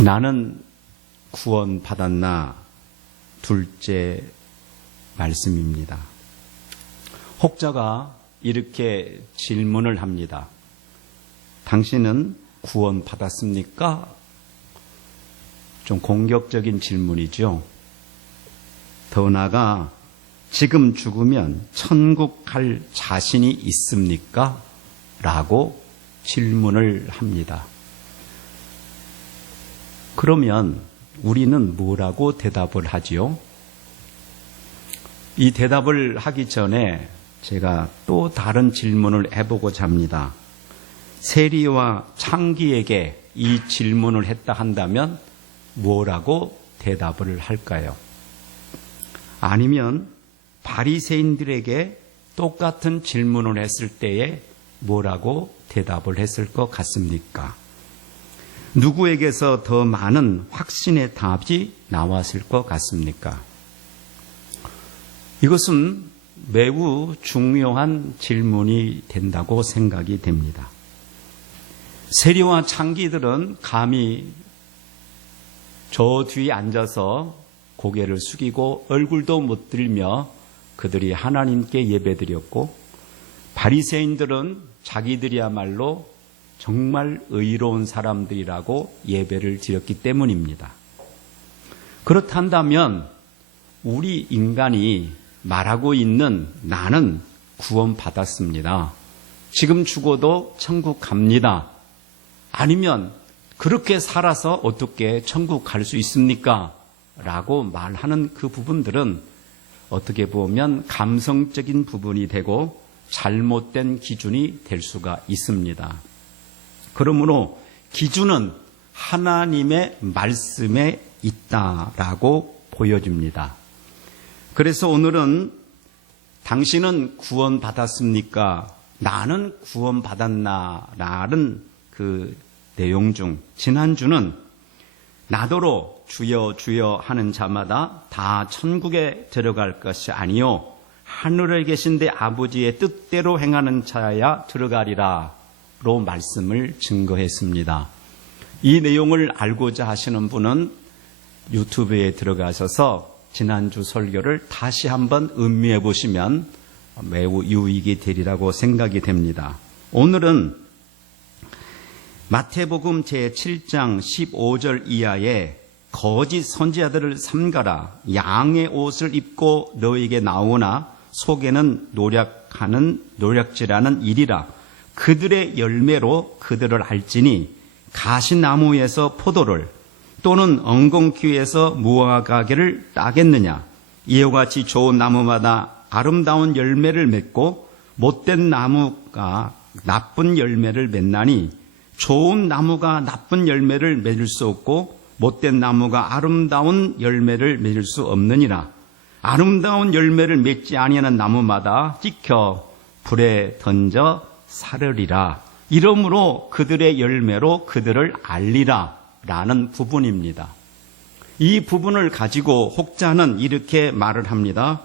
나는 구원받았나? 둘째 말씀입니다. 혹자가 이렇게 질문을 합니다. 당신은 구원받았습니까? 좀 공격적인 질문이죠. 더 나아가 지금 죽으면 천국 갈 자신이 있습니까? 라고 질문을 합니다. 그러면 우리는 뭐라고 대답을 하지요? 이 대답을 하기 전에 제가 또 다른 질문을 해보고자 합니다. 세리와 창기에게 이 질문을 했다 한다면 뭐라고 대답을 할까요? 아니면 바리새인들에게 똑같은 질문을 했을 때에 뭐라고 대답을 했을 것 같습니까? 누구에게서 더 많은 확신의 답이 나왔을 것 같습니까? 이것은 매우 중요한 질문이 된다고 생각이 됩니다. 세리와 창기들은 감히 저 뒤에 앉아서 고개를 숙이고 얼굴도 못 들며 그들이 하나님께 예배드렸고, 바리새인들은 자기들이야말로 정말 의로운 사람들이라고 예배를 드렸기 때문입니다. 그렇다면 우리 인간이 말하고 있는 나는 구원받았습니다, 지금 죽어도 천국 갑니다, 아니면 그렇게 살아서 어떻게 천국 갈 수 있습니까? 라고 말하는 그 부분들은 어떻게 보면 감성적인 부분이 되고 잘못된 기준이 될 수가 있습니다. 그러므로 기준은 하나님의 말씀에 있다라고 보여집니다. 그래서 오늘은 당신은 구원받았습니까? 나는 구원받았나? 라는 그 내용 중 지난주는 나더러 주여 주여 하는 자마다 다 천국에 들어갈 것이 아니요 하늘에 계신 내 아버지의 뜻대로 행하는 자야 들어가리라 로 말씀을 증거했습니다. 이 내용을 알고자 하시는 분은 유튜브에 들어가셔서 지난주 설교를 다시 한번 음미해 보시면 매우 유익이 되리라고 생각이 됩니다. 오늘은 마태복음 제7장 15절 이하에 거짓 선지자들을 삼가라, 양의 옷을 입고 너에게 나오나 속에는 노략질하는 일이라, 그들의 열매로 그들을 알지니 가시나무에서 포도를 또는 엉겅퀴에서 무화과를 따겠느냐. 이와 같이 좋은 나무마다 아름다운 열매를 맺고 못된 나무가 나쁜 열매를 맺나니, 좋은 나무가 나쁜 열매를 맺을 수 없고 못된 나무가 아름다운 열매를 맺을 수 없느니라. 아름다운 열매를 맺지 아니하는 나무마다 찍혀 불에 던져 사르리라. 이러므로 그들의 열매로 그들을 알리라 라는 부분입니다. 이 부분을 가지고 혹자는 이렇게 말을 합니다.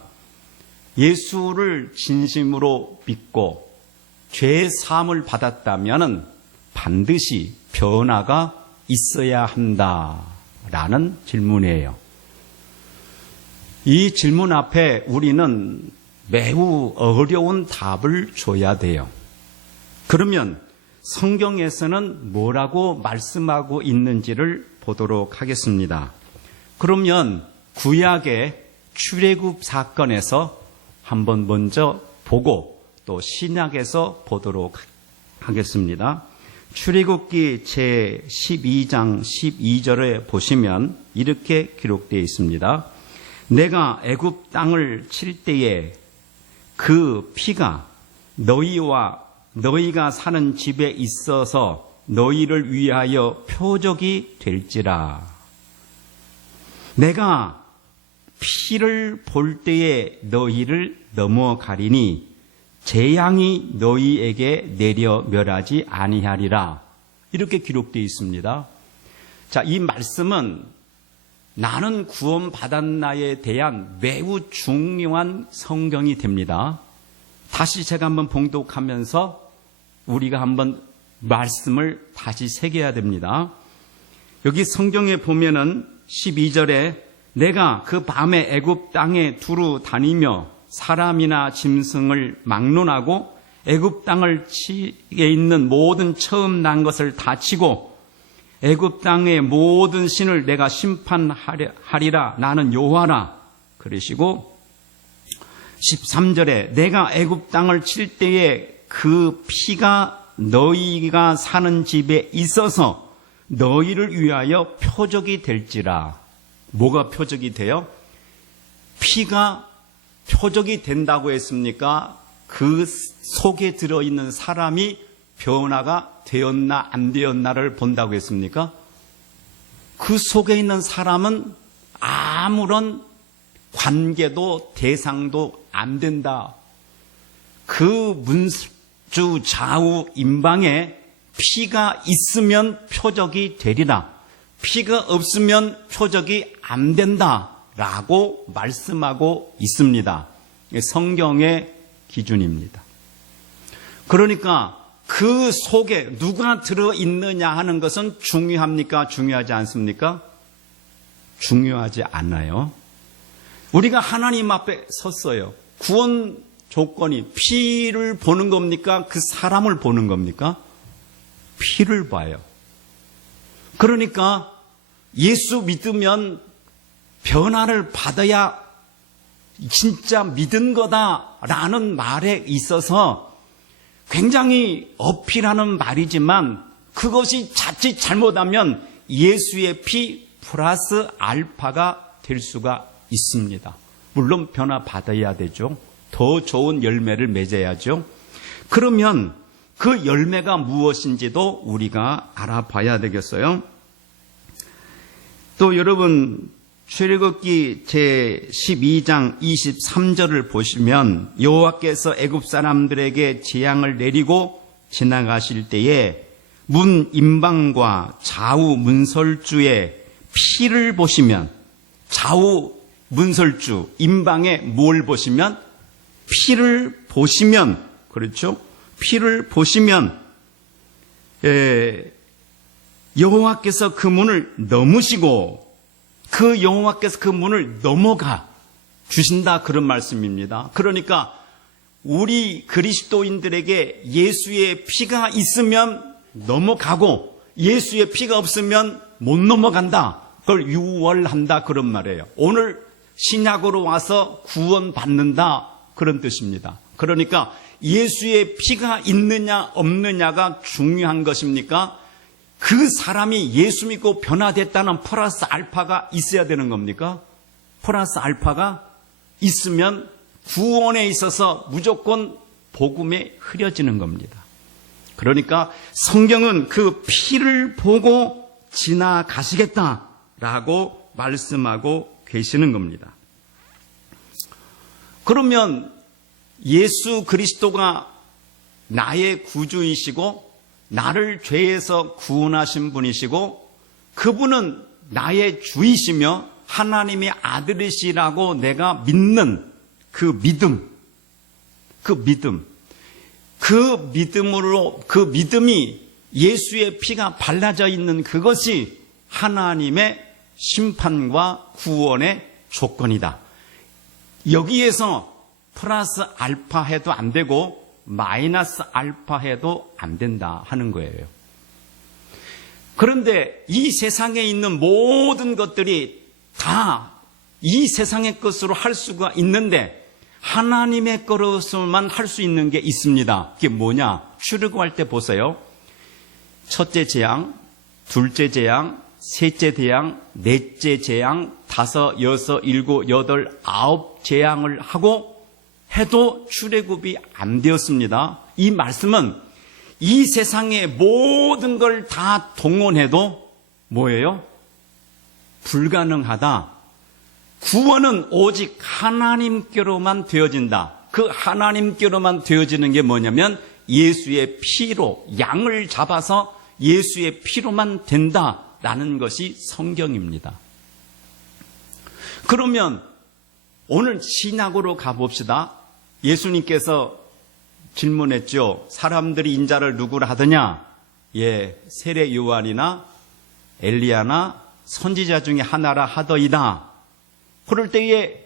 예수를 진심으로 믿고 죄 사함을 받았다면 반드시 변화가 있어야 한다라는 질문이에요. 이 질문 앞에 우리는 매우 어려운 답을 줘야 돼요. 그러면 성경에서는 뭐라고 말씀하고 있는지를 보도록 하겠습니다. 그러면 구약의 출애굽 사건에서 한번 먼저 보고 또 신약에서 보도록 하겠습니다. 출애굽기 제12장 12절에 보시면 이렇게 기록되어 있습니다. 내가 애굽 땅을 칠 때에 그 피가 너희가 사는 집에 있어서 너희를 위하여 표적이 될지라. 내가 피를 볼 때에 너희를 넘어가리니 재앙이 너희에게 내려 멸하지 아니하리라. 이렇게 기록되어 있습니다. 자, 이 말씀은 나는 구원받았나에 대한 매우 중요한 성경이 됩니다. 다시 제가 한번 봉독하면서 우리가 한번 말씀을 다시 새겨야 됩니다. 여기 성경에 보면은 12절에 내가 그 밤에 애굽 땅에 두루 다니며 사람이나 짐승을 막론하고 애굽 땅을 치에 있는 모든 처음 난 것을 다 치고 애굽 땅의 모든 신을 내가 심판하리라. 나는 여호와라. 그러시고 13절에 내가 애굽 땅을 칠 때에 그 피가 너희가 사는 집에 있어서 너희를 위하여 표적이 될지라. 뭐가 표적이 돼요? 피가 표적이 된다고 했습니까? 그 속에 들어있는 사람이 변화가 되었나 안 되었나를 본다고 했습니까? 그 속에 있는 사람은 아무런 관계도 대상도 안 된다. 그 문주 좌우 임방에 피가 있으면 표적이 되리라. 피가 없으면 표적이 안 된다라고 말씀하고 있습니다. 성경의 기준입니다. 그러니까 그 속에 누가 들어있느냐 하는 것은 중요합니까? 중요하지 않습니까? 중요하지 않아요. 우리가 하나님 앞에 섰어요. 구원 조건이 피를 보는 겁니까? 그 사람을 보는 겁니까? 피를 봐요. 그러니까 예수 믿으면 변화를 받아야 진짜 믿은 거다라는 말에 있어서 굉장히 어필하는 말이지만 그것이 자칫 잘못하면 예수의 피 플러스 알파가 될 수가 있습니다. 물론 변화 받아야 되죠. 더 좋은 열매를 맺어야죠. 그러면 그 열매가 무엇인지도 우리가 알아봐야 되겠어요. 또 여러분 출애굽기 제12장 23절을 보시면 여호와께서 애굽 사람들에게 재앙을 내리고 지나가실 때에 문 임방과 좌우 문설주의 피를 보시면 좌우 문설주 임방에 뭘 보시면 피를 보시면 그렇죠? 피를 보시면 여호와께서 그 문을 넘으시고 그 여호와께서 그 문을 넘어가 주신다 그런 말씀입니다. 그러니까 우리 그리스도인들에게 예수의 피가 있으면 넘어가고 예수의 피가 없으면 못 넘어간다. 그걸 유월한다 그런 말이에요. 오늘 신약으로 와서 구원받는다 그런 뜻입니다. 그러니까 예수의 피가 있느냐 없느냐가 중요한 것입니까? 그 사람이 예수 믿고 변화됐다는 플러스 알파가 있어야 되는 겁니까? 플러스 알파가 있으면 구원에 있어서 무조건 복음에 흐려지는 겁니다. 그러니까 성경은 그 피를 보고 지나가시겠다라고 말씀하고 계시는 겁니다. 그러면 예수 그리스도가 나의 구주이시고 나를 죄에서 구원하신 분이시고 그분은 나의 주이시며 하나님의 아들이시라고 내가 믿는 그 믿음으로 그 믿음이 예수의 피가 발라져 있는 그것이 하나님의 심판과 구원의 조건이다. 여기에서 플러스 알파 해도 안 되고 마이너스 알파 해도 안 된다 하는 거예요. 그런데 이 세상에 있는 모든 것들이 다 이 세상의 것으로 할 수가 있는데 하나님의 것으로만 할 수 있는 게 있습니다. 그게 뭐냐? 출애굽할 때 보세요. 첫째 재앙, 둘째 재앙, 셋째 재앙, 넷째 재앙, 다섯, 여섯, 일곱, 여덟, 아홉 재앙을 하고 해도 출애굽이 안 되었습니다. 이 말씀은 이 세상의 모든 걸 다 동원해도 뭐예요? 불가능하다. 구원은 오직 하나님께로만 되어진다. 그 하나님께로만 되어지는 게 뭐냐면 예수의 피로 양을 잡아서 예수의 피로만 된다라는 것이 성경입니다. 그러면 오늘 신약으로 가봅시다. 예수님께서 질문했죠. 사람들이 인자를 누구라 하더냐? 세례 요한이나 엘리야나 선지자 중에 하나라 하더이다. 그럴 때에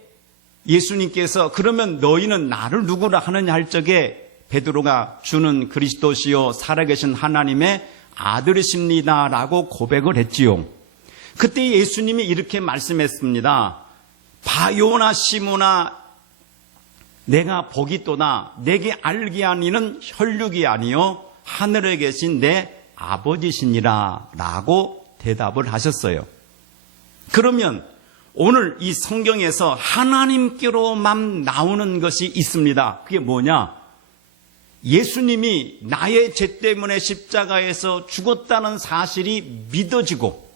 예수님께서 그러면 너희는 나를 누구라 하느냐 할 적에 베드로가 주는 그리스도시요 살아계신 하나님의 아들이십니다 라고 고백을 했지요. 그때 예수님이 이렇게 말씀했습니다. 바요나 시모나 내가 복이 또다. 내게 알게 하니는 혈육이 아니요 하늘에 계신 내 아버지시니라 라고 대답을 하셨어요. 그러면 오늘 이 성경에서 하나님께로만 나오는 것이 있습니다. 그게 뭐냐? 예수님이 나의 죄 때문에 십자가에서 죽었다는 사실이 믿어지고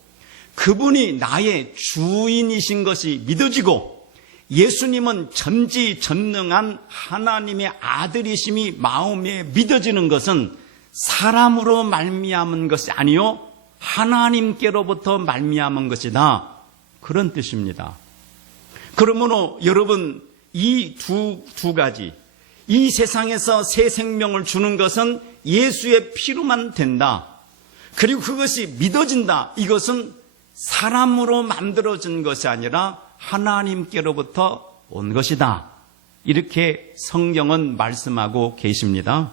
그분이 나의 주인이신 것이 믿어지고 예수님은 전지전능한 하나님의 아들이심이 마음에 믿어지는 것은 사람으로 말미암은 것이 아니요 하나님께로부터 말미암은 것이다. 그런 뜻입니다. 그러므로 여러분 이 두 가지 이 세상에서 새 생명을 주는 것은 예수의 피로만 된다. 그리고 그것이 믿어진다. 이것은 사람으로 만들어진 것이 아니라 하나님께로부터 온 것이다. 이렇게 성경은 말씀하고 계십니다.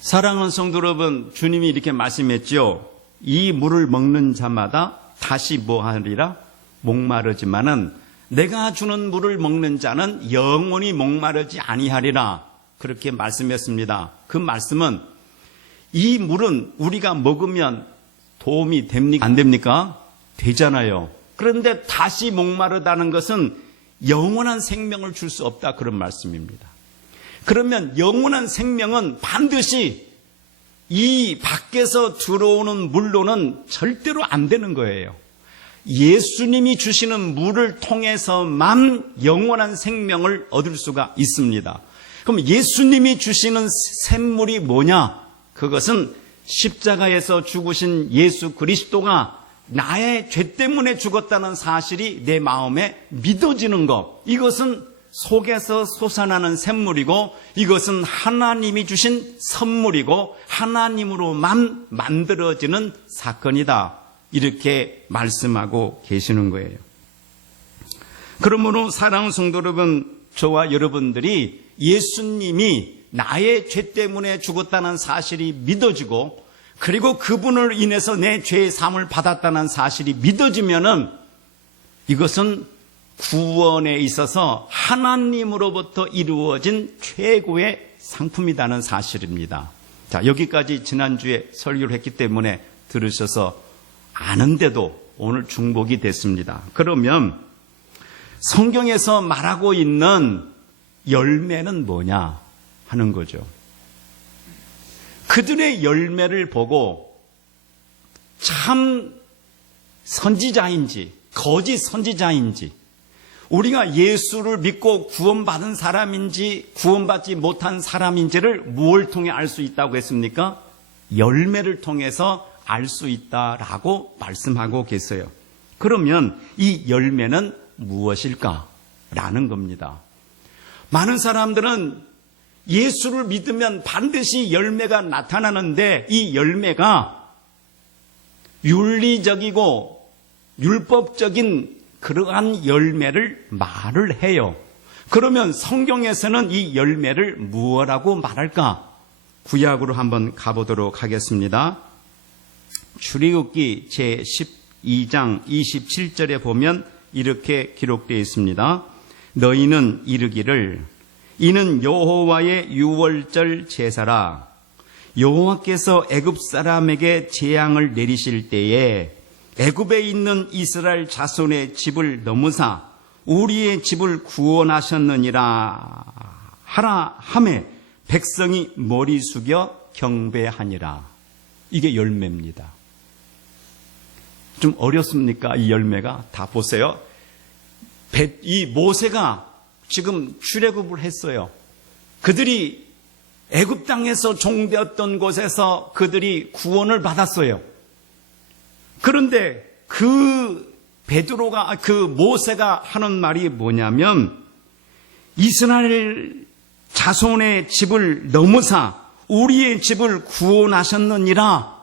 사랑하는 성도 여러분, 주님이 이렇게 말씀했죠. 이 물을 먹는 자마다 다시 뭐하리라? 목마르지만은 내가 주는 물을 먹는 자는 영원히 목마르지 아니하리라. 그렇게 말씀했습니다. 그 말씀은 이 물은 우리가 먹으면 도움이 됩니까? 안 됩니까? 되잖아요. 그런데 다시 목마르다는 것은 영원한 생명을 줄 수 없다. 그런 말씀입니다. 그러면 영원한 생명은 반드시 이 밖에서 들어오는 물로는 절대로 안 되는 거예요. 예수님이 주시는 물을 통해서만 영원한 생명을 얻을 수가 있습니다. 그럼 예수님이 주시는 샘물이 뭐냐? 그것은 십자가에서 죽으신 예수 그리스도가 나의 죄 때문에 죽었다는 사실이 내 마음에 믿어지는 것. 이것은 속에서 솟아나는 샘물이고 이것은 하나님이 주신 선물이고 하나님으로만 만들어지는 사건이다. 이렇게 말씀하고 계시는 거예요. 그러므로 사랑하는 성도 여러분, 저와 여러분들이 예수님이 나의 죄 때문에 죽었다는 사실이 믿어지고 그리고 그분을 인해서 내 죄의 사함을 받았다는 사실이 믿어지면은 이것은 구원에 있어서 하나님으로부터 이루어진 최고의 상품이라는 사실입니다. 자, 여기까지 지난주에 설교를 했기 때문에 들으셔서 아는데도 오늘 중복이 됐습니다. 그러면 성경에서 말하고 있는 열매는 뭐냐 하는 거죠. 그들의 열매를 보고 참 선지자인지 거짓 선지자인지 우리가 예수를 믿고 구원받은 사람인지 구원받지 못한 사람인지를 무엇을 통해 알 수 있다고 했습니까? 열매를 통해서 알 수 있다라고 말씀하고 계세요. 그러면 이 열매는 무엇일까? 라는 겁니다. 많은 사람들은 예수를 믿으면 반드시 열매가 나타나는데 이 열매가 윤리적이고 율법적인 그러한 열매를 말을 해요. 그러면 성경에서는 이 열매를 무엇이라고 말할까? 구약으로 한번 가보도록 하겠습니다. 출애굽기 제12장 27절에 보면 이렇게 기록되어 있습니다. 너희는 이르기를 이는 여호와의 유월절 제사라. 여호와께서 애굽 사람에게 재앙을 내리실 때에 애굽에 있는 이스라엘 자손의 집을 넘으사 우리의 집을 구원하셨느니라 하라 하매 백성이 머리 숙여 경배하니라. 이게 열매입니다. 좀 어렵습니까? 이 열매가? 다 보세요. 이 모세가 지금 출애굽을 했어요. 그들이 애굽 땅에서 종되었던 곳에서 그들이 구원을 받았어요. 그런데 그 모세가 하는 말이 뭐냐면 이스라엘 자손의 집을 넘으사 우리의 집을 구원하셨느니라.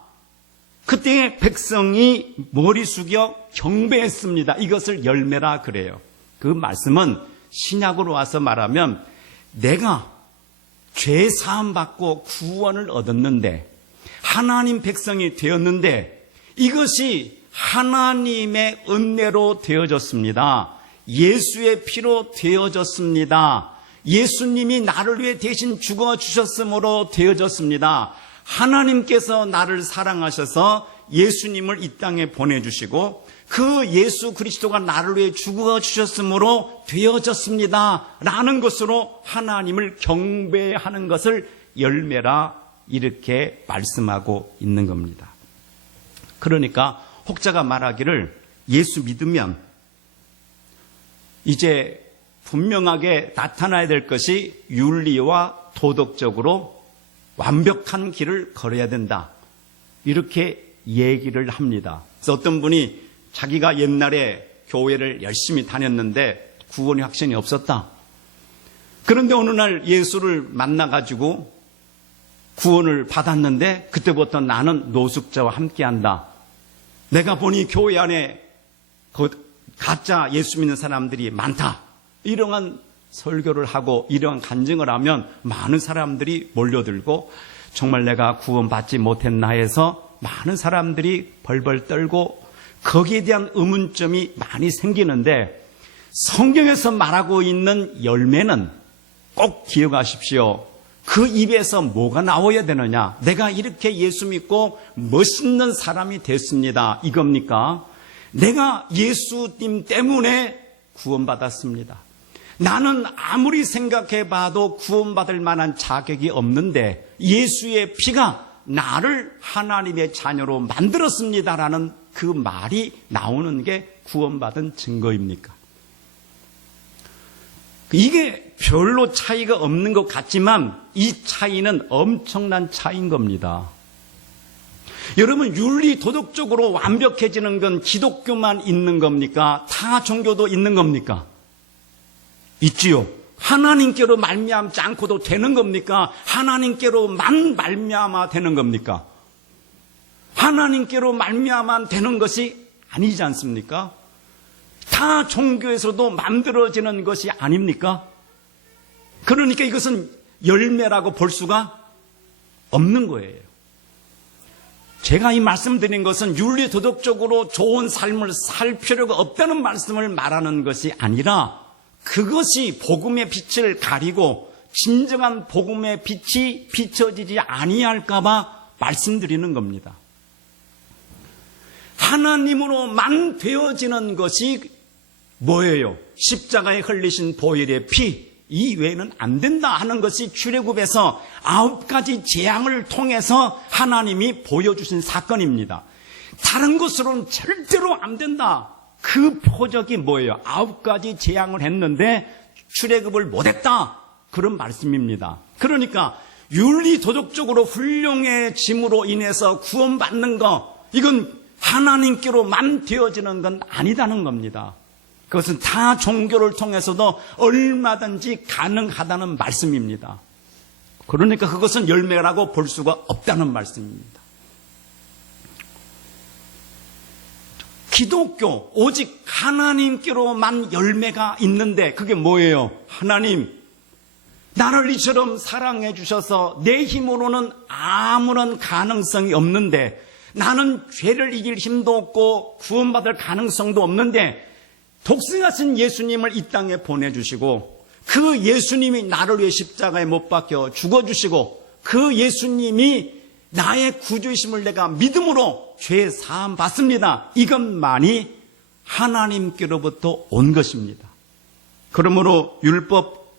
그때 백성이 머리 숙여 경배했습니다. 이것을 열매라 그래요. 그 말씀은 신약으로 와서 말하면 내가 죄 사함 받고 구원을 얻었는데 하나님 백성이 되었는데 이것이 하나님의 은혜로 되어졌습니다. 예수의 피로 되어졌습니다. 예수님이 나를 위해 대신 죽어주셨으므로 되어졌습니다. 하나님께서 나를 사랑하셔서 예수님을 이 땅에 보내주시고 그 예수 그리스도가 나를 위해 죽어주셨으므로 되어졌습니다. 라는 것으로 하나님을 경배하는 것을 열매라 이렇게 말씀하고 있는 겁니다. 그러니까 혹자가 말하기를 예수 믿으면 이제 분명하게 나타나야 될 것이 윤리와 도덕적으로 완벽한 길을 걸어야 된다. 이렇게 얘기를 합니다. 그래서 어떤 분이 자기가 옛날에 교회를 열심히 다녔는데 구원의 확신이 없었다. 그런데 어느 날 예수를 만나가지고 구원을 받았는데 그때부터 나는 노숙자와 함께한다. 내가 보니 교회 안에 가짜 예수 믿는 사람들이 많다. 이러한 설교를 하고 이러한 간증을 하면 많은 사람들이 몰려들고 정말 내가 구원받지 못했나 해서 많은 사람들이 벌벌 떨고 거기에 대한 의문점이 많이 생기는데 성경에서 말하고 있는 열매는 꼭 기억하십시오. 그 입에서 뭐가 나와야 되느냐? 내가 이렇게 예수 믿고 멋있는 사람이 됐습니다. 이겁니까? 내가 예수님 때문에 구원받았습니다. 나는 아무리 생각해봐도 구원받을 만한 자격이 없는데 예수의 피가 나를 하나님의 자녀로 만들었습니다라는 그 말이 나오는 게 구원받은 증거입니까? 이게 별로 차이가 없는 것 같지만 이 차이는 엄청난 차이인 겁니다. 여러분, 윤리 도덕적으로 완벽해지는 건 기독교만 있는 겁니까? 타 종교도 있는 겁니까? 있지요. 하나님께로 말미암지 않고도 되는 겁니까? 하나님께로만 말미암아 되는 겁니까? 하나님께로 말미암아 되는 것이 아니지 않습니까? 타 종교에서도 만들어지는 것이 아닙니까? 그러니까 이것은 열매라고 볼 수가 없는 거예요. 제가 이 말씀드린 것은 윤리 도덕적으로 좋은 삶을 살 필요가 없다는 말씀을 말하는 것이 아니라 그것이 복음의 빛을 가리고 진정한 복음의 빛이 비춰지지 아니할까 봐 말씀드리는 겁니다. 하나님으로만 되어지는 것이 뭐예요? 십자가에 흘리신 보혈의 피, 이 외에는 안 된다 하는 것이 출애굽에서 9가지 재앙을 통해서 하나님이 보여주신 사건입니다. 다른 것으로는 절대로 안 된다. 그 표적이 뭐예요? 9가지 재앙을 했는데 출애굽을 못했다. 그런 말씀입니다. 그러니까 윤리 도덕적으로 훌륭해짐으로 인해서 구원받는 거, 이건 하나님께로만 되어지는 건 아니다는 겁니다. 그것은 다 종교를 통해서도 얼마든지 가능하다는 말씀입니다. 그러니까 그것은 열매라고 볼 수가 없다는 말씀입니다. 기독교, 오직 하나님께로만 열매가 있는데 그게 뭐예요? 하나님, 나를 이처럼 사랑해 주셔서 내 힘으로는 아무런 가능성이 없는데, 나는 죄를 이길 힘도 없고 구원받을 가능성도 없는데 독생하신 예수님을 이 땅에 보내주시고 그 예수님이 나를 위해 십자가에 못 박혀 죽어주시고 그 예수님이 나의 구주이심을 내가 믿음으로 죄 사함 받습니다. 이것만이 하나님께로부터 온 것입니다. 그러므로 율법,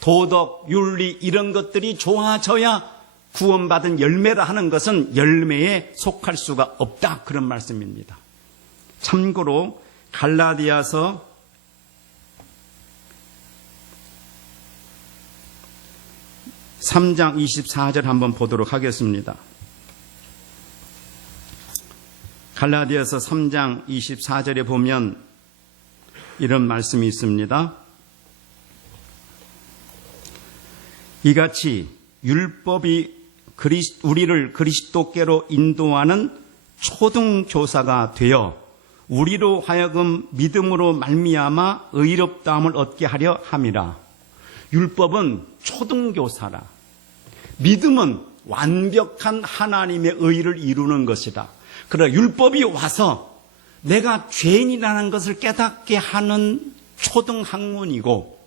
도덕, 윤리 이런 것들이 좋아져야 구원받은 열매라 하는 것은 열매에 속할 수가 없다. 그런 말씀입니다. 참고로 갈라디아서 3장 24절 한번 보도록 하겠습니다. 갈라디아서 3장 24절에 보면 이런 말씀이 있습니다. 이같이 율법이 우리를 그리스도께로 인도하는 초등교사가 되어 우리로 하여금 믿음으로 말미암아 의롭다함을 얻게 하려 함이라. 율법은 초등교사라. 믿음은 완벽한 하나님의 의를 이루는 것이다. 그러나 율법이 와서 내가 죄인이라는 것을 깨닫게 하는 초등학문이고,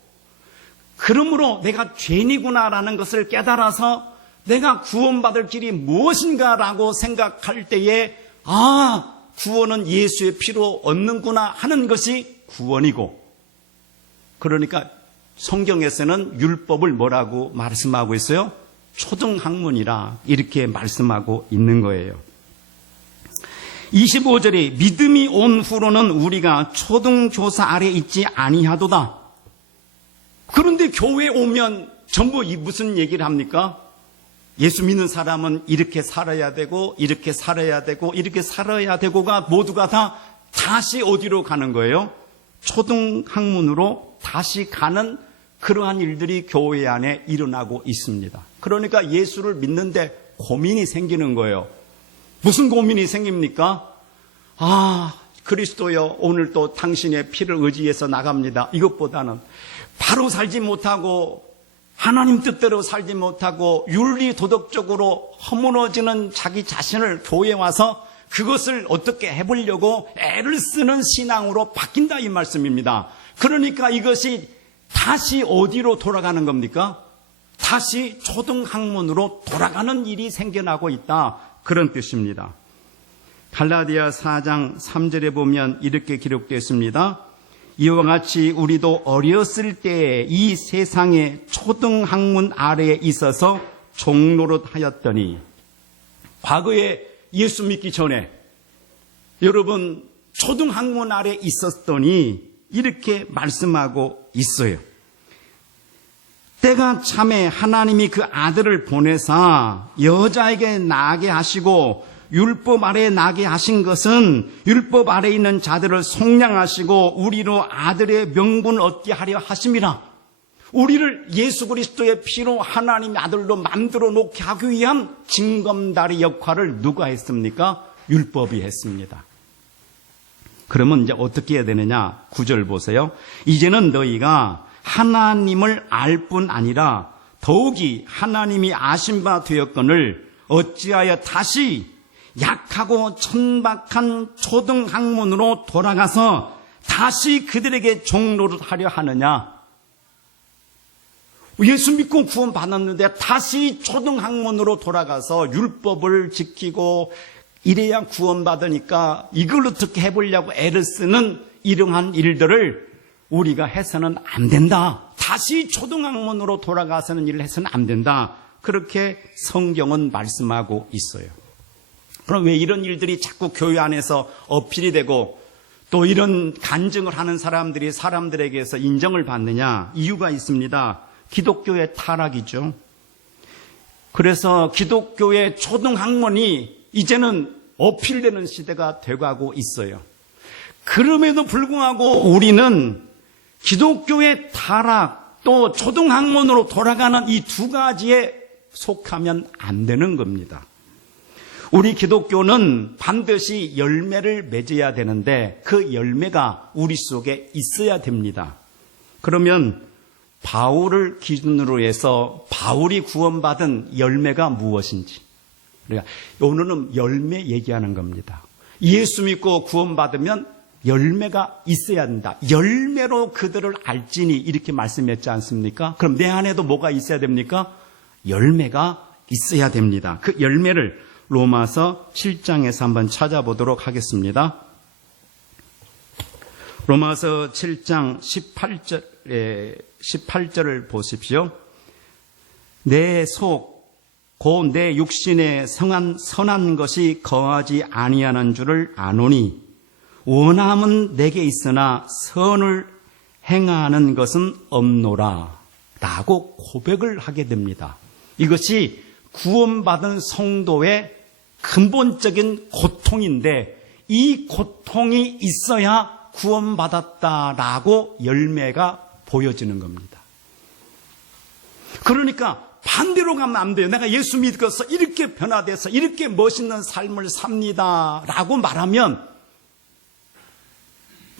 그러므로 내가 죄인이구나라는 것을 깨달아서 내가 구원받을 길이 무엇인가라고 생각할 때에 구원은 예수의 피로 얻는구나 하는 것이 구원이고, 그러니까 성경에서는 율법을 뭐라고 말씀하고 있어요? 초등학문이라 이렇게 말씀하고 있는 거예요. 25절에 믿음이 온 후로는 우리가 초등교사 아래 있지 아니하도다. 그런데 교회에 오면 전부 무슨 얘기를 합니까? 예수 믿는 사람은 이렇게 살아야 되고 이렇게 살아야 되고 이렇게 살아야 되고가 모두가 다 다시 어디로 가는 거예요? 초등학문으로 다시 가는 그러한 일들이 교회 안에 일어나고 있습니다. 그러니까 예수를 믿는데 고민이 생기는 거예요. 무슨 고민이 생깁니까? 그리스도여, 오늘 또 당신의 피를 의지해서 나갑니다. 이것보다는 바로 살지 못하고 하나님 뜻대로 살지 못하고 윤리 도덕적으로 허물어지는 자기 자신을 교회에 와서 그것을 어떻게 해보려고 애를 쓰는 신앙으로 바뀐다, 이 말씀입니다. 그러니까 이것이 다시 어디로 돌아가는 겁니까? 다시 초등학문으로 돌아가는 일이 생겨나고 있다, 그런 뜻입니다. 갈라디아 4장 3절에 보면 이렇게 기록되어 있습니다. 이와 같이 우리도 어렸을 때에 이 세상의 초등학문 아래에 있어서 종노릇 하였더니, 과거에 예수 믿기 전에 여러분 초등학문 아래에 있었더니 이렇게 말씀하고 있어요. 때가 참에 하나님이 그 아들을 보내사 여자에게 나게 하시고 율법 아래에 나게 하신 것은 율법 아래에 있는 자들을 속량하시고 우리로 아들의 명분을 얻게 하려 하심이라. 우리를 예수 그리스도의 피로 하나님의 아들로 만들어 놓게 하기 위한 징검다리 역할을 누가 했습니까? 율법이 했습니다. 그러면 이제 어떻게 해야 되느냐? 9절 보세요. 이제는 너희가 하나님을 알 뿐 아니라 더욱이 하나님이 아신 바 되었거늘 어찌하여 다시 약하고 천박한 초등학문으로 돌아가서 다시 그들에게 종노릇하려 하느냐? 예수 믿고 구원 받았는데 다시 초등학문으로 돌아가서 율법을 지키고 이래야 구원 받으니까 이걸 어떻게 해보려고 애를 쓰는 이러한 일들을 우리가 해서는 안 된다. 다시 초등학문으로 돌아가서는 일을 해서는 안 된다. 그렇게 성경은 말씀하고 있어요. 그럼 왜 이런 일들이 자꾸 교회 안에서 어필이 되고 또 이런 간증을 하는 사람들이 사람들에게서 인정을 받느냐? 이유가 있습니다. 기독교의 타락이죠. 그래서 기독교의 초등학문이 이제는 어필되는 시대가 되어가고 있어요. 그럼에도 불구하고 우리는 기독교의 타락 또 초등학문으로 돌아가는 이 두 가지에 속하면 안 되는 겁니다. 우리 기독교는 반드시 열매를 맺어야 되는데 그 열매가 우리 속에 있어야 됩니다. 그러면 바울을 기준으로 해서 바울이 구원받은 열매가 무엇인지, 그러니까 오늘은 열매 얘기하는 겁니다. 예수 믿고 구원받으면 열매가 있어야 된다. 열매로 그들을 알지니 이렇게 말씀했지 않습니까? 그럼 내 안에도 뭐가 있어야 됩니까? 열매가 있어야 됩니다. 그 열매를 로마서 7장에서 한번 찾아보도록 하겠습니다. 로마서 7장 18절을 보십시오. 내 속, 곧 내 육신에 선한 것이 거하지 아니하는 줄을 아노니 원함은 내게 있으나 선을 행하는 것은 없노라 라고 고백을 하게 됩니다. 이것이 구원받은 성도의 근본적인 고통인데 이 고통이 있어야 구원받았다라고 열매가 보여지는 겁니다. 그러니까 반대로 가면 안 돼요. 내가 예수 믿어서 이렇게 변화돼서 이렇게 멋있는 삶을 삽니다 라고 말하면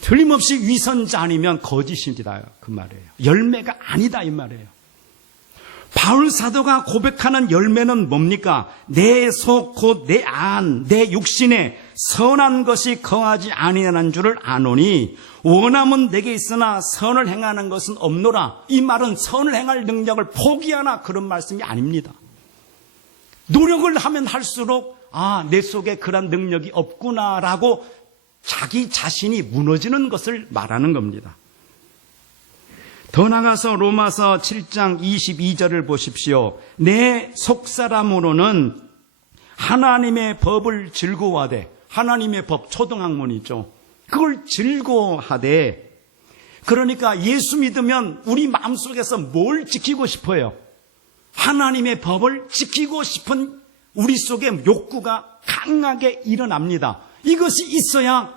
틀림없이 위선자 아니면 거짓입니다. 그 말이에요. 열매가 아니다 이 말이에요. 바울 사도가 고백하는 열매는 뭡니까? 내 속 곧 내 안, 내 육신에 선한 것이 거하지 아니하는 줄을 아노니 원함은 내게 있으나 선을 행하는 것은 없노라. 이 말은 선을 행할 능력을 포기하나 그런 말씀이 아닙니다. 노력을 하면 할수록 내 속에 그런 능력이 없구나라고 자기 자신이 무너지는 것을 말하는 겁니다. 더 나가서 로마서 7장 22절을 보십시오. 내 속사람으로는 하나님의 법을 즐거워하되, 하나님의 법, 초등학문이죠. 그걸 즐거워하되, 그러니까 예수 믿으면 우리 마음속에서 뭘 지키고 싶어요? 하나님의 법을 지키고 싶은 우리 속에 욕구가 강하게 일어납니다. 이것이 있어야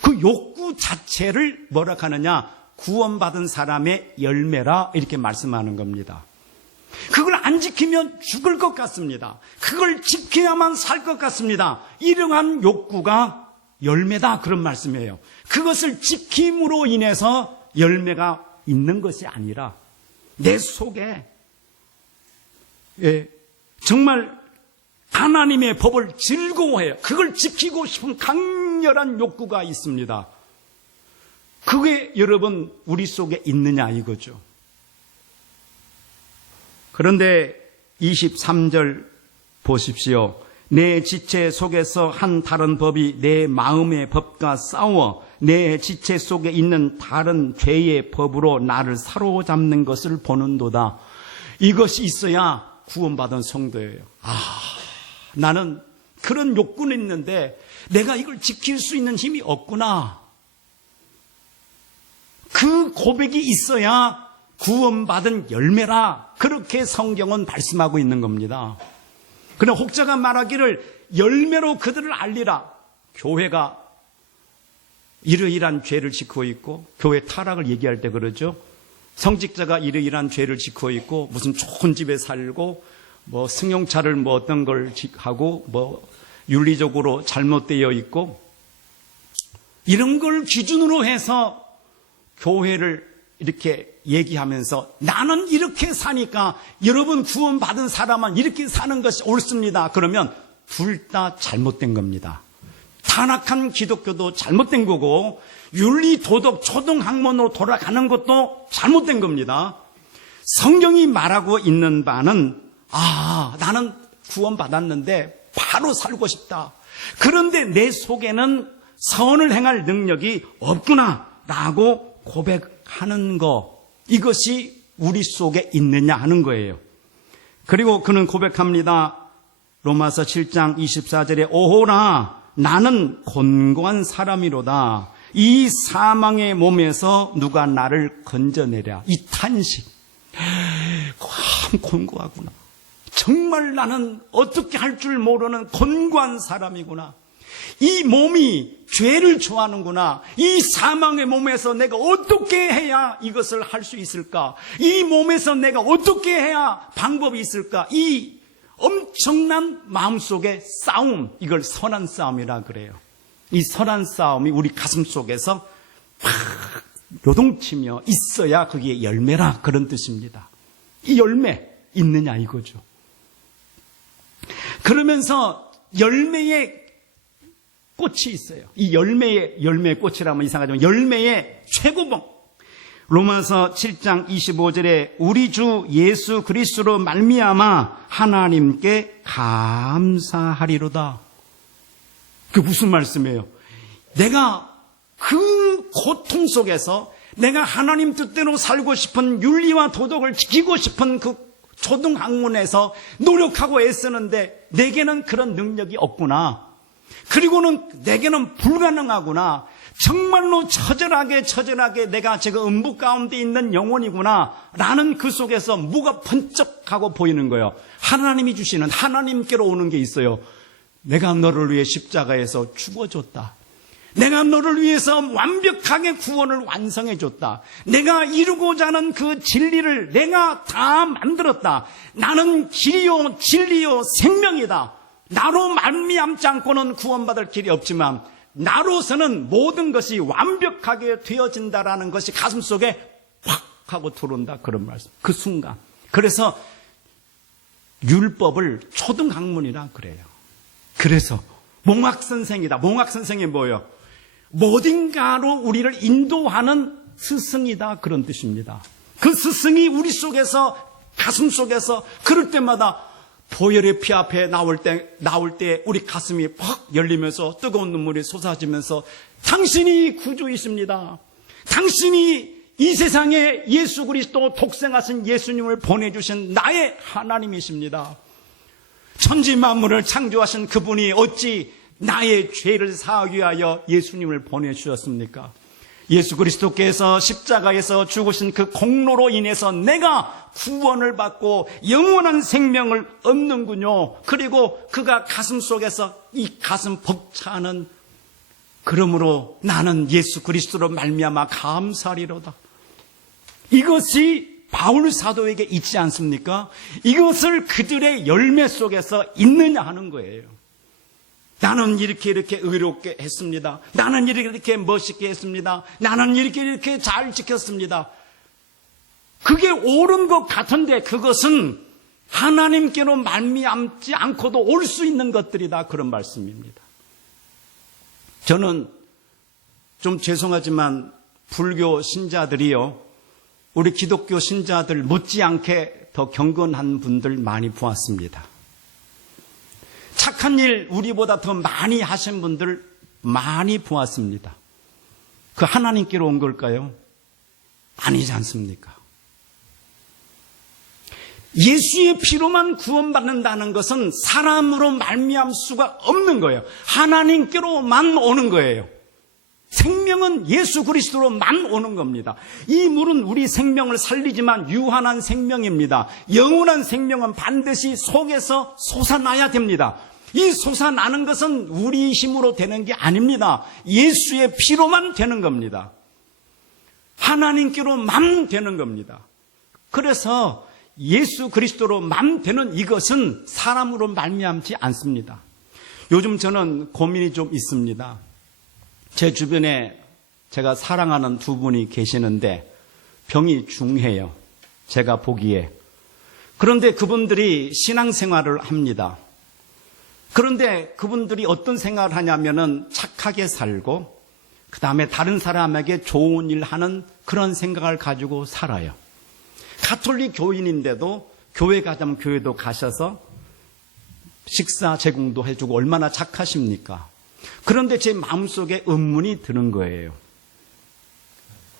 그 욕구 자체를 뭐라 하느냐? 구원받은 사람의 열매라 이렇게 말씀하는 겁니다. 그걸 안 지키면 죽을 것 같습니다. 그걸 지켜야만 살 것 같습니다. 이러한 욕구가 열매다 그런 말씀이에요. 그것을 지킴으로 인해서 열매가 있는 것이 아니라 내 속에 정말 하나님의 법을 즐거워해요. 그걸 지키고 싶은 강렬한 욕구가 있습니다. 그게 여러분 우리 속에 있느냐 이거죠. 그런데 23절 보십시오. 내 지체 속에서 한 다른 법이 내 마음의 법과 싸워 내 지체 속에 있는 다른 죄의 법으로 나를 사로잡는 것을 보는도다. 이것이 있어야 구원받은 성도예요. 나는 그런 욕구는 있는데 내가 이걸 지킬 수 있는 힘이 없구나. 그 고백이 있어야 구원받은 열매라 그렇게 성경은 말씀하고 있는 겁니다. 그러나 혹자가 말하기를 열매로 그들을 알리라. 교회가 이러이러한 죄를 지키고 있고 교회 타락을 얘기할 때 그러죠. 성직자가 이러이러한 죄를 지키고 있고 무슨 좋은 집에 살고 뭐 승용차를 뭐 어떤 걸 하고 뭐 윤리적으로 잘못되어 있고 이런 걸 기준으로 해서 교회를 이렇게 얘기하면서 나는 이렇게 사니까 여러분 구원받은 사람은 이렇게 사는 것이 옳습니다. 그러면 둘 다 잘못된 겁니다. 타락한 기독교도 잘못된 거고 윤리, 도덕, 초등학문으로 돌아가는 것도 잘못된 겁니다. 성경이 말하고 있는 바는 나는 구원받았는데 바로 살고 싶다. 그런데 내 속에는 선을 행할 능력이 없구나 라고 고백하는 거, 이것이 우리 속에 있느냐 하는 거예요. 그리고 그는 고백합니다. 로마서 7장 24절에 오호라 나는 곤고한 사람이로다. 이 사망의 몸에서 누가 나를 건져내랴. 이 탄식. 참 곤고하구나. 정말 나는 어떻게 할 줄 모르는 곤고한 사람이구나. 이 몸이 죄를 좋아하는구나. 이 사망의 몸에서 내가 어떻게 해야 이것을 할 수 있을까? 이 몸에서 내가 어떻게 해야 방법이 있을까? 이 엄청난 마음속의 싸움, 이걸 선한 싸움이라 그래요. 이 선한 싸움이 우리 가슴 속에서 막 요동치며 있어야 그게 열매라 그런 뜻입니다. 이 열매 있느냐 이거죠. 그러면서 열매의 꽃이 있어요. 이 열매의 꽃이라면 이상하지만 열매의 최고봉. 로마서 7장 25절에 우리 주 예수 그리스도로 말미암아 하나님께 감사하리로다. 그게 무슨 말씀이에요? 내가 그 고통 속에서 내가 하나님 뜻대로 살고 싶은 윤리와 도덕을 지키고 싶은 그 초등학문에서 노력하고 애쓰는데 내게는 그런 능력이 없구나. 그리고는 내게는 불가능하구나. 정말로 처절하게 내가 지금 음부 가운데 있는 영혼이구나 라는 그 속에서 뭐가 번쩍하고 보이는 거예요. 하나님이 주시는, 하나님께로 오는 게 있어요. 내가 너를 위해 십자가에서 죽어줬다. 내가 너를 위해서 완벽하게 구원을 완성해 줬다. 내가 이루고자 하는 그 진리를 내가 다 만들었다. 나는 길이요 진리요 생명이다. 나로 말미암지 않고는 구원받을 길이 없지만 나로서는 모든 것이 완벽하게 되어진다라는 것이 가슴속에 확 하고 들어온다. 그런 말씀. 그 순간. 그래서 율법을 초등학문이라 그래요. 그래서 몽학선생이다. 몽학선생이 뭐예요? 어딘가로 우리를 인도하는 스승이다. 그런 뜻입니다. 그 스승이 우리 속에서, 가슴 속에서 그럴 때마다 보혈의 피 앞에 나올 때 우리 가슴이 확 열리면서 뜨거운 눈물이 솟아지면서 당신이 구주이십니다. 당신이 이 세상에 예수 그리스도 독생하신 예수님을 보내주신 나의 하나님이십니다. 천지 만물을 창조하신 그분이 어찌 나의 죄를 사하기 위하여 예수님을 보내주셨습니까? 예수 그리스도께서 십자가에서 죽으신 그 공로로 인해서 내가 구원을 받고 영원한 생명을 얻는군요. 그리고 그가 가슴 속에서 이 가슴 벅차는 그러므로 나는 예수 그리스도로 말미암아 감사리로다. 이것이 바울 사도에게 있지 않습니까? 이것을 그들의 열매 속에서 있느냐 하는 거예요. 나는 이렇게 의롭게 했습니다. 나는 이렇게 멋있게 했습니다. 나는 이렇게 잘 지켰습니다. 그게 옳은 것 같은데 그것은 하나님께로 말미암지 않고도 올 수 있는 것들이다. 그런 말씀입니다. 저는 좀 죄송하지만 불교 신자들이요, 우리 기독교 신자들 못지않게 더 경건한 분들 많이 보았습니다. 착한 일 우리보다 더 많이 하신 분들 많이 보았습니다. 그 하나님께로 온 걸까요? 아니지 않습니까? 예수의 피로만 구원받는다는 것은 사람으로 말미암을 수가 없는 거예요. 하나님께로만 오는 거예요. 생명은 예수 그리스도로만 오는 겁니다. 이 물은 우리 생명을 살리지만 유한한 생명입니다. 영원한 생명은 반드시 속에서 솟아나야 됩니다. 이 솟아나는 것은 우리 힘으로 되는 게 아닙니다. 예수의 피로만 되는 겁니다. 하나님께로만 되는 겁니다. 그래서 예수 그리스도로만 되는 이것은 사람으로 말미암지 않습니다. 요즘 저는 고민이 좀 있습니다. 제 주변에 제가 사랑하는 두 분이 계시는데 병이 중해요. 제가 보기에. 그런데 그분들이 신앙생활을 합니다. 그런데 그분들이 어떤 생활을 하냐면은 착하게 살고 그 다음에 다른 사람에게 좋은 일 하는 그런 생각을 가지고 살아요. 가톨릭 교인인데도 교회 가자면 교회도 가셔서 식사 제공도 해주고 얼마나 착하십니까? 그런데 제 마음속에 의문이 드는 거예요.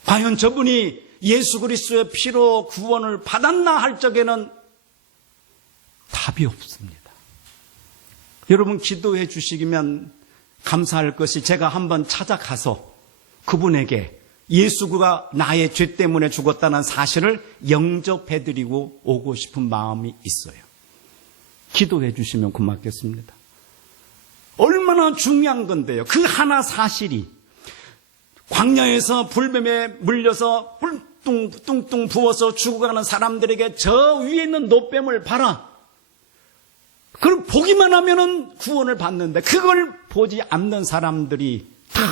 과연 저분이 예수 그리스도의 피로 구원을 받았나 할 적에는 답이 없습니다. 여러분 기도해 주시면 감사할 것이 제가 한번 찾아가서 그분에게 예수가 나의 죄 때문에 죽었다는 사실을 영접해드리고 오고 싶은 마음이 있어요. 기도해 주시면 고맙겠습니다. 얼마나 중요한 건데요. 그 하나 사실이 광야에서 불뱀에 물려서 뚱뚱 부어서 죽어가는 사람들에게 저 위에 있는 노뱀을 봐라. 그걸 보기만 하면은 구원을 받는데 그걸 보지 않는 사람들이 다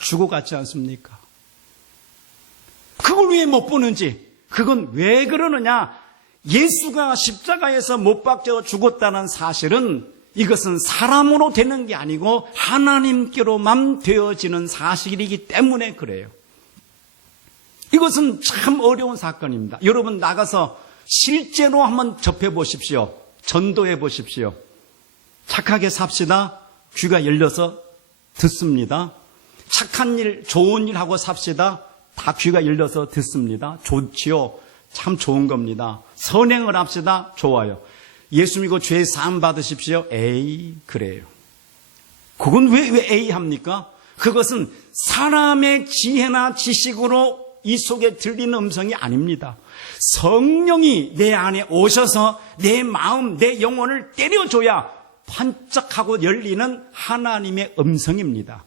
죽어갔지 않습니까? 그걸 왜 못 보는지, 그건 왜 그러느냐? 예수가 십자가에서 못 박혀 죽었다는 사실은 이것은 사람으로 되는 게 아니고 하나님께로만 되어지는 사실이기 때문에 그래요. 이것은 참 어려운 사건입니다. 여러분 나가서 실제로 한번 접해 보십시오. 전도해 보십시오. 착하게 삽시다. 귀가 열려서 듣습니다. 착한 일, 좋은 일 하고 삽시다. 다 귀가 열려서 듣습니다. 좋지요. 참 좋은 겁니다. 선행을 합시다. 좋아요. 예수 믿고 죄 사함 받으십시오. 에이, 그래요. 그건 왜 에이 합니까? 그것은 사람의 지혜나 지식으로 이 속에 들리는 음성이 아닙니다. 성령이 내 안에 오셔서 내 마음, 내 영혼을 때려줘야 반짝하고 열리는 하나님의 음성입니다.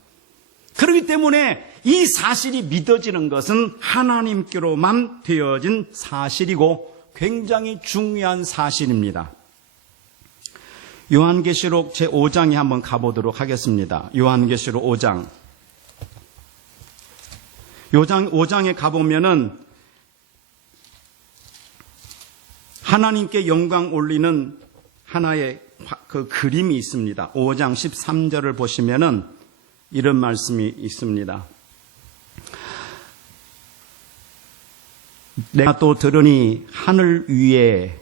그렇기 때문에 이 사실이 믿어지는 것은 하나님께로만 되어진 사실이고 굉장히 중요한 사실입니다. 요한계시록 제5장에 한번 가보도록 하겠습니다. 요한계시록 5장. 5장에 가보면은 하나님께 영광 올리는 하나의 그 그림이 있습니다. 5장 13절을 보시면은 이런 말씀이 있습니다. 내가 또 들으니 하늘 위에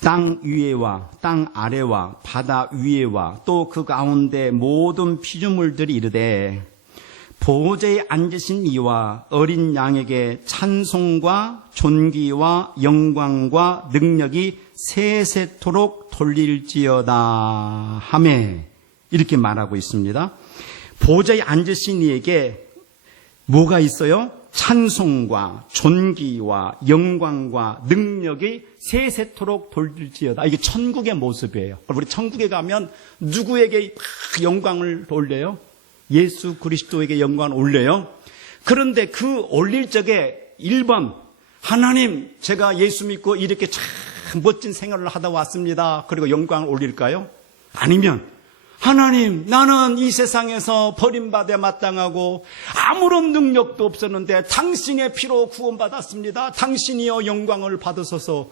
땅 위에와 땅 아래와 바다 위에와 또 그 가운데 모든 피조물들이 이르되 보호자에 앉으신 이와 어린 양에게 찬송과 존귀와 영광과 능력이 세세토록 돌릴지어다 하매 이렇게 말하고 있습니다. 보호자에 앉으신 이에게 뭐가 있어요? 찬송과 존귀와 영광과 능력이 세세토록 돌릴지어다. 이게 천국의 모습이에요. 우리 천국에 가면 누구에게 영광을 돌려요? 예수 그리스도에게 영광을 올려요. 그런데 그 올릴 적에 1번 하나님 제가 예수 믿고 이렇게 참 멋진 생활을 하다 왔습니다. 그리고 영광을 올릴까요? 아니면 하나님 나는 이 세상에서 버림받아 마땅하고 아무런 능력도 없었는데 당신의 피로 구원받았습니다. 당신이여 영광을 받으소서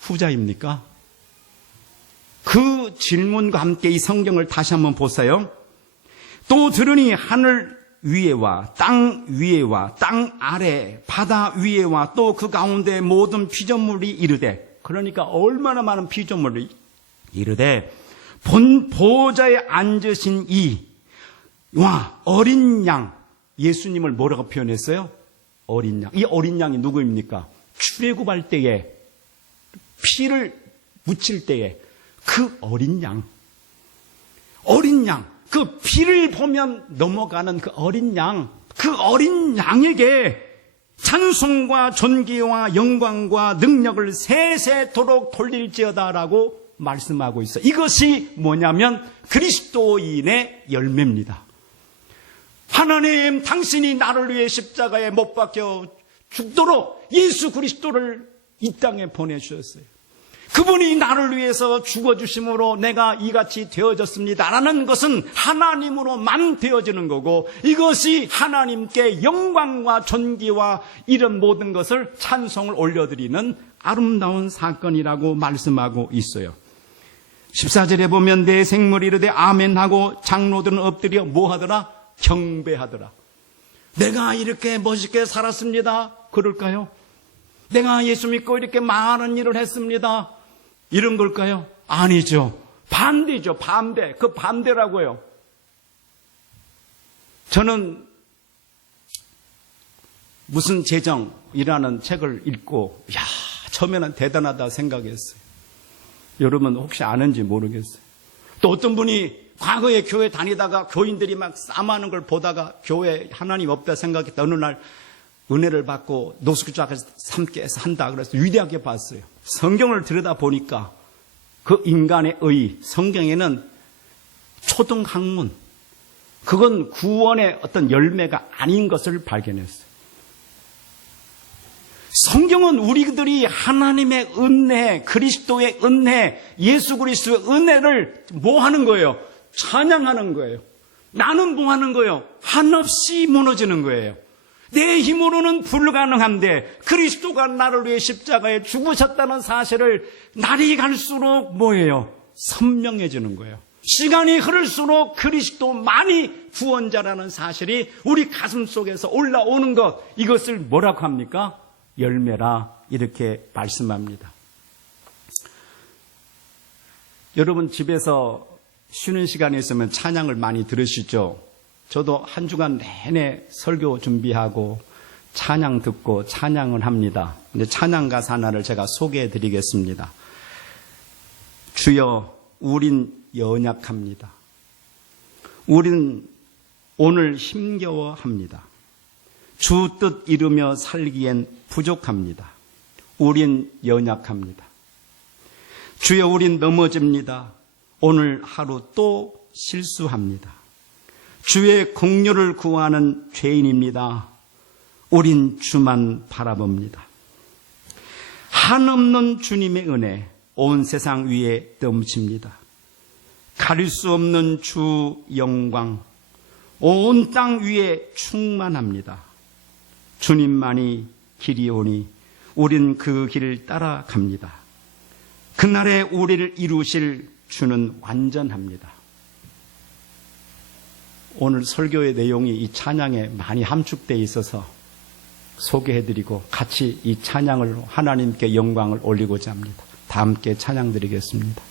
후자입니까? 그 질문과 함께 이 성경을 다시 한번 보세요. 또 들으니 하늘 위에와 땅 아래 바다 위에와 또 그 가운데 모든 피조물이 이르되, 그러니까 얼마나 많은 피조물이 이르되 본 보호자에 앉으신 이와 어린 양, 예수님을 뭐라고 표현했어요? 어린 양. 이 어린 양이 누구입니까? 출애굽할 때에 피를 묻힐 때에 그 어린 양, 그 피를 보면 넘어가는 그 어린 양, 그 어린 양에게 찬송과 존귀와 영광과 능력을 세세토록 돌릴지어다라고 말씀하고 있어요. 이것이 뭐냐면 그리스도인의 열매입니다. 하나님, 당신이 나를 위해 십자가에 못 박혀 죽도록 예수 그리스도를 이 땅에 보내주셨어요. 그분이 나를 위해서 죽어주심으로 내가 이같이 되어졌습니다라는 것은 하나님으로만 되어지는 거고, 이것이 하나님께 영광과 존귀와 이런 모든 것을 찬송을 올려드리는 아름다운 사건이라고 말씀하고 있어요. 14절에 보면 내 생물이 이르되 아멘하고 장로들은 엎드려 뭐하더라? 경배하더라. 내가 이렇게 멋있게 살았습니다. 그럴까요? 내가 예수 믿고 이렇게 많은 일을 했습니다. 이런 걸까요? 아니죠. 반대죠. 반대. 그 반대라고요. 저는 무슨 재정이라는 책을 읽고 처음에는 대단하다 생각했어요. 여러분 혹시 아는지 모르겠어요. 또 어떤 분이 과거에 교회 다니다가 교인들이 막 싸움하는 걸 보다가 교회 하나님 없다 생각했다. 어느 날 은혜를 받고 노숙자에서 함께 산다 그래서 위대하게 봤어요. 성경을 들여다보니까 그 인간의 의, 성경에는 초등학문, 그건 구원의 어떤 열매가 아닌 것을 발견했어요. 성경은 우리들이 하나님의 은혜, 그리스도의 은혜, 예수 그리스도의 은혜를 뭐 하는 거예요? 찬양하는 거예요. 나는 뭐 하는 거예요? 한없이 무너지는 거예요. 내 힘으로는 불가능한데 그리스도가 나를 위해 십자가에 죽으셨다는 사실을 날이 갈수록 뭐예요? 선명해지는 거예요. 시간이 흐를수록 그리스도만이 구원자라는 사실이 우리 가슴 속에서 올라오는 것, 이것을 뭐라고 합니까? 열매라 이렇게 말씀합니다. 여러분 집에서 쉬는 시간이 있으면 찬양을 많이 들으시죠? 저도 한 주간 내내 설교 준비하고 찬양 듣고 찬양을 합니다. 근데 찬양 가사 하나를 제가 소개해 드리겠습니다. 주여 우린 연약합니다. 우린 오늘 힘겨워합니다. 주 뜻 이루며 살기엔 부족합니다. 우린 연약합니다. 주여 우린 넘어집니다. 오늘 하루 또 실수합니다. 주의 공료를 구하는 죄인입니다. 우린 주만 바라봅니다. 한없는 주님의 은혜 온 세상 위에 넘칩니다. 가릴 수 없는 주 영광 온 땅 위에 충만합니다. 주님만이 길이오니 우린 그 길을 따라갑니다. 그날에 우리를 이루실 주는 완전합니다. 오늘 설교의 내용이 이 찬양에 많이 함축되어 있어서 소개해드리고 같이 이 찬양을 하나님께 영광을 올리고자 합니다. 다 함께 찬양 드리겠습니다.